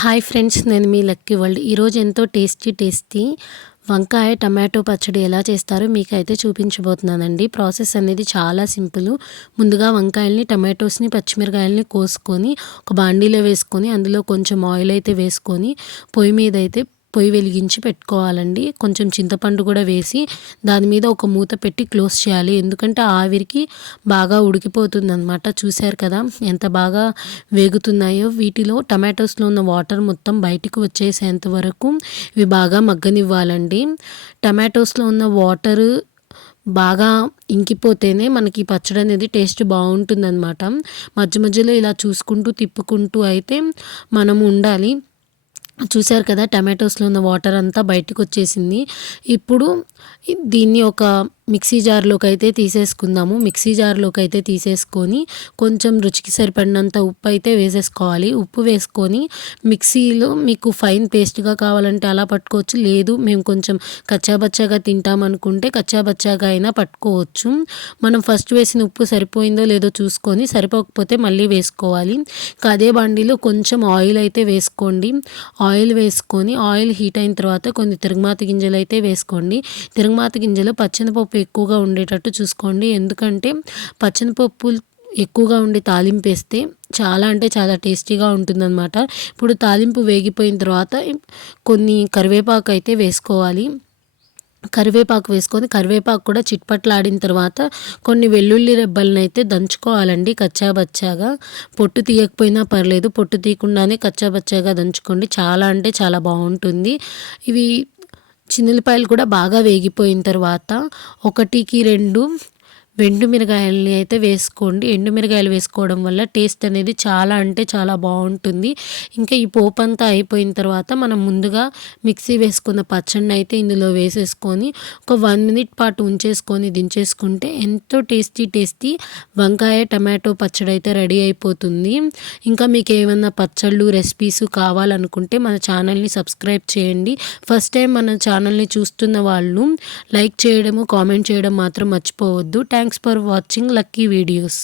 Hi friends నేను మీ lucky world. ఈరోజు ఎంతో టేస్టీ టేస్టీ వంకాయ టమాటో పచ్చడి ఎలా చేస్తారో మీకైతే చూపించబోతున్నానండి. ప్రాసెస్ అనేది చాలా సింపుల్. ముందుగా వంకాయల్ని టమాటోస్ని పచ్చిమిరకాయలని కోసుకొని ఒక బాండీలో వేసుకొని అందులో కొంచెం ఆయిల్ అయితే వేసుకొని పొయ్యి మీద అయితే పొయ్యి వెలిగించి పెట్టుకోవాలండి. కొంచెం చింతపండు కూడా వేసి దాని మీద ఒక మూత పెట్టి క్లోజ్ చేయాలి. ఎందుకంటే ఆవిరికి బాగా ఉడికిపోతుంది అనమాట చూశారు కదా ఎంత బాగా వేగుతున్నాయో. వీటిలో టమాటోస్లో ఉన్న వాటర్ మొత్తం బయటికి వచ్చేసేంత వరకు ఇవి బాగా మగ్గనివ్వాలండి. టమాటోస్లో ఉన్న వాటర్ బాగా ఇంకిపోతేనే మనకి పచ్చడి అనేది టేస్ట్ బాగుంటుందన్నమాట. మధ్య మధ్యలో ఇలా చూసుకుంటూ తిప్పుకుంటూ అయితే మనం ఉండాలి. చూశారు కదా టమాటోస్లో ఉన్న వాటర్ అంతా బయటకు వచ్చేసింది ఇప్పుడు దీన్ని ఒక మిక్సీ జార్లోకి అయితే తీసేసుకుందాము. మిక్సీ జార్లోకి అయితే తీసేసుకొని కొంచెం రుచికి సరిపడినంత ఉప్పు అయితే వేసేసుకోవాలి. ఉప్పు వేసుకొని మిక్సీలో మీకు ఫైన్ పేస్ట్గా కావాలంటే అలా పట్టుకోవచ్చు. లేదు మేము కొంచెం కచ్చాబచ్చాగా తింటామనుకుంటే కచ్చాబచ్చాగా అయినా పట్టుకోవచ్చు. మనం ఫస్ట్ వేసిన ఉప్పు సరిపోయిందో లేదో చూసుకొని సరిపోకపోతే మళ్ళీ వేసుకోవాలి. అదే బండిలో కొంచెం ఆయిల్ అయితే వేసుకోండి. ఆయిల్ వేసుకొని ఆయిల్ హీట్ అయిన తర్వాత కొన్ని తిరుగుమాత గింజలు అయితే వేసుకోండి. తిరుగుమాత గింజలు పచ్చనిపప్పు ఎక్కువగా ఉండేటట్టు చూసుకోండి. ఎందుకంటే పచ్చిమిరపప్పు ఎక్కువగా ఉండి తాలింపు వేస్తే చాలా అంటే చాలా టేస్టీగా ఉంటుందన్నమాట. ఇప్పుడు తాలింపు వేగిపోయిన తర్వాత కొన్ని కరివేపాకు అయితే వేసుకోవాలి. కరివేపాకు వేసుకొని కరివేపాకు కూడా చిట్పట్లాడిన తర్వాత కొన్ని వెల్లుల్లి రెబ్బలను అయితే దంచుకోవాలండి కచ్చాబచ్చాగా. పొట్టు తీయకపోయినా పర్లేదు పొట్టు తీయకుండానే కచ్చాబచ్చాగా దంచుకోండి. చాలా అంటే చాలా బాగుంటుంది. ఇవి చిన్నులపాయలు కూడా బాగా వేగిపోయిన తర్వాత ఒకటికి రెండు మిరగాయలని అయితే వేసుకోండి. ఎండుమిరగాయలు వేసుకోవడం వల్ల టేస్ట్ అనేది చాలా అంటే చాలా బాగుంటుంది. ఇంకా ఈ పోపు అంతా అయిపోయిన తర్వాత మనం ముందుగా మిక్సీ వేసుకున్న పచ్చడిని అయితే ఇందులో వేసేసుకొని ఒక వన్ మినిట్ పాటు ఉంచేసుకొని దించేసుకుంటే ఎంతో టేస్టీ టేస్టీ వంకాయ టమాటో పచ్చడి అయితే రెడీ అయిపోతుంది. ఇంకా మీకు ఏమైనా పచ్చళ్ళు రెసిపీస్ కావాలనుకుంటే మన ఛానల్ని సబ్స్క్రైబ్ చేయండి. ఫస్ట్ టైం మన ఛానల్ని చూస్తున్న వాళ్ళు లైక్ చేయడము కామెంట్ చేయడం మాత్రం మర్చిపోవద్దు. Thank thanks for watching lucky videos